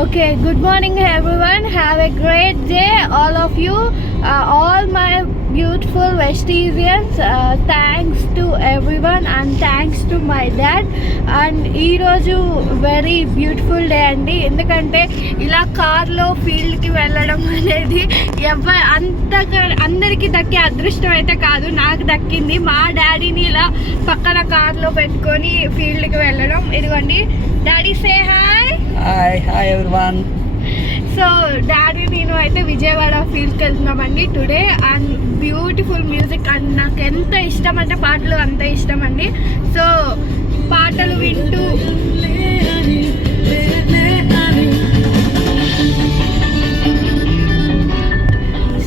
Okay good morning everyone have a great day all of you all my beautiful vegetarians thanks to to everyone and thanks to my dad and ఈరోజు very beautiful day అండి ఎందుకంటే ఇలా కార్లో ఫీల్డ్కి వెళ్ళడం అనేది ఎవ అంత అందరికీ దక్కే అదృష్టం అయితే కాదు నాకు దక్కింది మా డాడీని ఇలా పక్కన కార్లో పెట్టుకొని ఫీల్డ్కి వెళ్ళడం ఇదిగోండి daddy సేహా hi hi everyone so daddy నేను అయితే విజయవాడ ఫీల్డ్కి వెళ్తున్నామండి today and beautiful music and నాకు ఎంత ఇష్టం అంటే పాటలు అంత ఇష్టం అండి. సో పాటలు వింటూ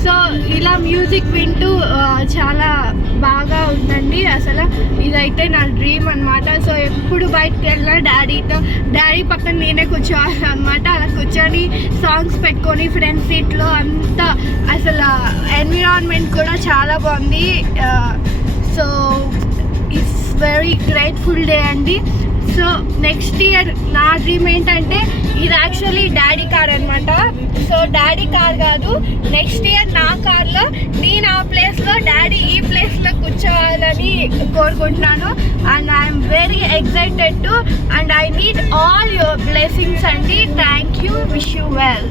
సో ఇలా మ్యూజిక్ వింటూ చాలా బాగా ఉందండి. అసలు ఇదైతే నా డ్రీమ్ అనమాట సో ఎప్పుడు బయటకు వెళ్ళినా డాడీతో డాడీ పక్కన నేనే కూర్చోవాలి అనమాట అలా కూర్చొని సాంగ్స్ పెట్టుకొని ఫ్రెండ్ సీట్లో అంతా అసలు ఎన్విరాన్మెంట్ కూడా చాలా బాగుంది. So it's very grateful day అండి. సో నెక్స్ట్ ఇయర్ నా డ్రీమ్ ఏంటంటే ఇది యాక్చువల్లీ డాడీ కార్ అనమాట సో డాడీ కార్ కాదు నెక్స్ట్ ఇయర్ నా కార్లో కోరుకుంటున్నాను. And I'm very excited to and I need all your blessings అండి thank you wish you well